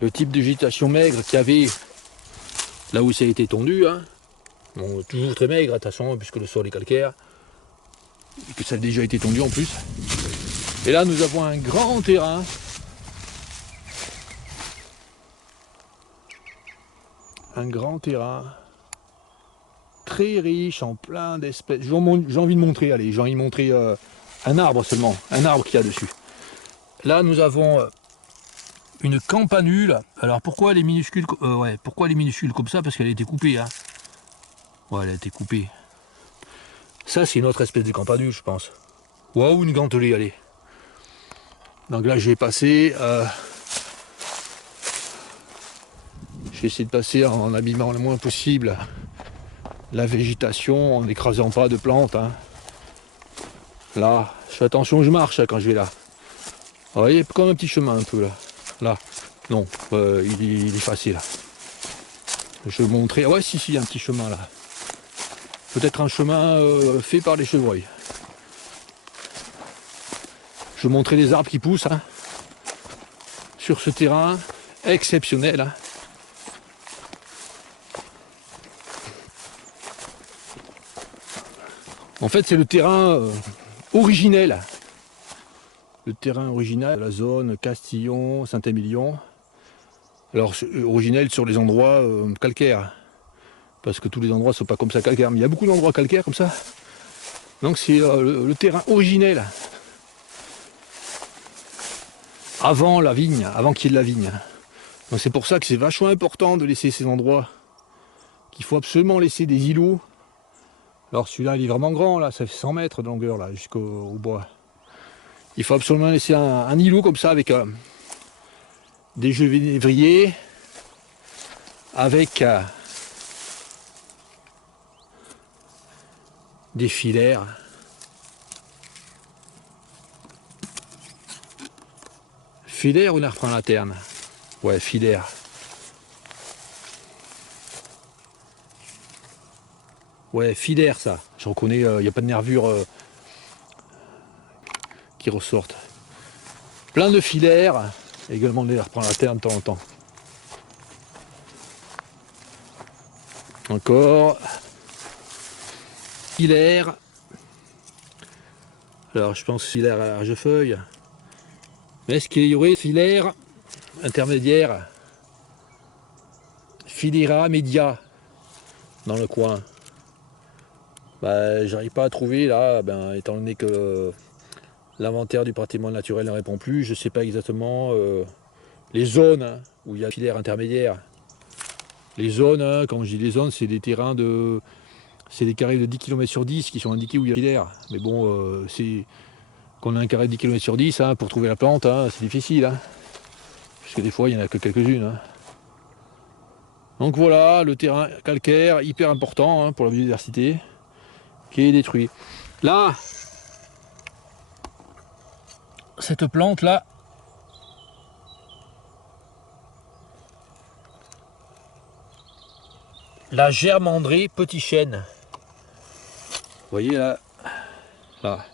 le type de végétation maigre qu'il y avait là où ça a été tondu, hein. Bon, toujours très maigre, attention, puisque le sol est calcaire, et que ça a déjà été tondu en plus. Et là, nous avons un grand terrain. Un grand terrain. Très riche en plein d'espèces. J'ai envie de montrer, allez, j'ai envie de montrer un arbre seulement, un arbre qu'il y a dessus. Là, nous avons une campanule. Alors pourquoi elle est minuscule, pourquoi elle est minuscule comme ça? Parce qu'elle a été coupée, hein. Ouais, elle a été coupée. Ça, c'est une autre espèce de campanule, je pense. Ou une gantelée, allez. Donc là, j'ai passé. J'ai essayé de passer en abîmant le moins possible la végétation, en n'écrasant pas de plantes, hein. Là, je fais attention, je marche quand je vais là. Vous voyez, comme un petit chemin un peu là. Là, non, il est facile. Je vais vous montrer. Ouais, si, il y a un petit chemin là. Peut-être un chemin fait par les chevreuils. Je vais montrer les arbres qui poussent, hein, sur ce terrain exceptionnel, hein. En fait, c'est le terrain originel. Le terrain original de la zone Castillon, Saint-Émilion. Alors, originel sur les endroits calcaires. Parce que tous les endroits ne sont pas comme ça calcaires. Mais il y a beaucoup d'endroits calcaires comme ça. Donc, c'est le terrain originel. Avant la vigne, avant qu'il y ait de la vigne. Donc, c'est pour ça que c'est vachement important de laisser ces endroits. Qu'il faut absolument laisser des îlots. Alors celui-là il est vraiment grand, là, ça fait 100 mètres de longueur là, jusqu'au bois. Il faut absolument laisser un îlot comme ça avec des genévriers, avec des filaires. Filaire ou un arbre en lanterne? Ouais, filaire. Ouais, filaire ça. Je reconnais, il n'y a pas de nervures qui ressortent. Plein de filaires, également des arbres en lanterne de temps en temps. Encore. Filaire. Alors je pense filaire à large-feuille. Mais est-ce qu'il y aurait filaire intermédiaire? Filera média dans le coin. Bah, j'arrive pas à trouver là, étant donné que l'inventaire du patrimoine naturel ne répond plus, je sais pas exactement les zones, hein, où il y a filière intermédiaire. Les zones, hein, quand je dis les zones, c'est des terrains de. C'est des carrés de 10 km sur 10 qui sont indiqués où il y a filaire. Mais bon, c'est. Quand on a un carré de 10 km sur 10, hein, pour trouver la plante, hein, c'est difficile. Hein, parce que des fois, il n'y en a que quelques-unes. Hein. Donc voilà, le terrain calcaire, hyper important, hein, pour la biodiversité, qui est détruit. Là, cette plante là, la germandrée petit chêne. Vous voyez là, là.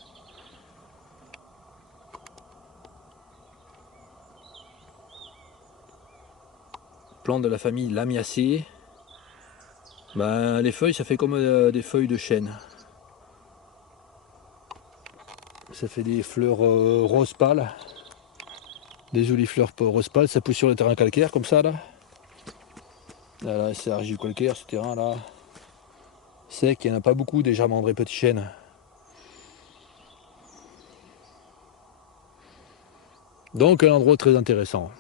Plante de la famille Lamiacées. Les feuilles, ça fait comme des feuilles de chêne. Ça fait des fleurs rose pâle. Des jolies fleurs rose pâle. Ça pousse sur le terrain calcaire comme ça là. Là, c'est argile-calcaire ce terrain là. Sec, il n'y en a pas beaucoup des germandrées petit chêne. Donc un endroit très intéressant.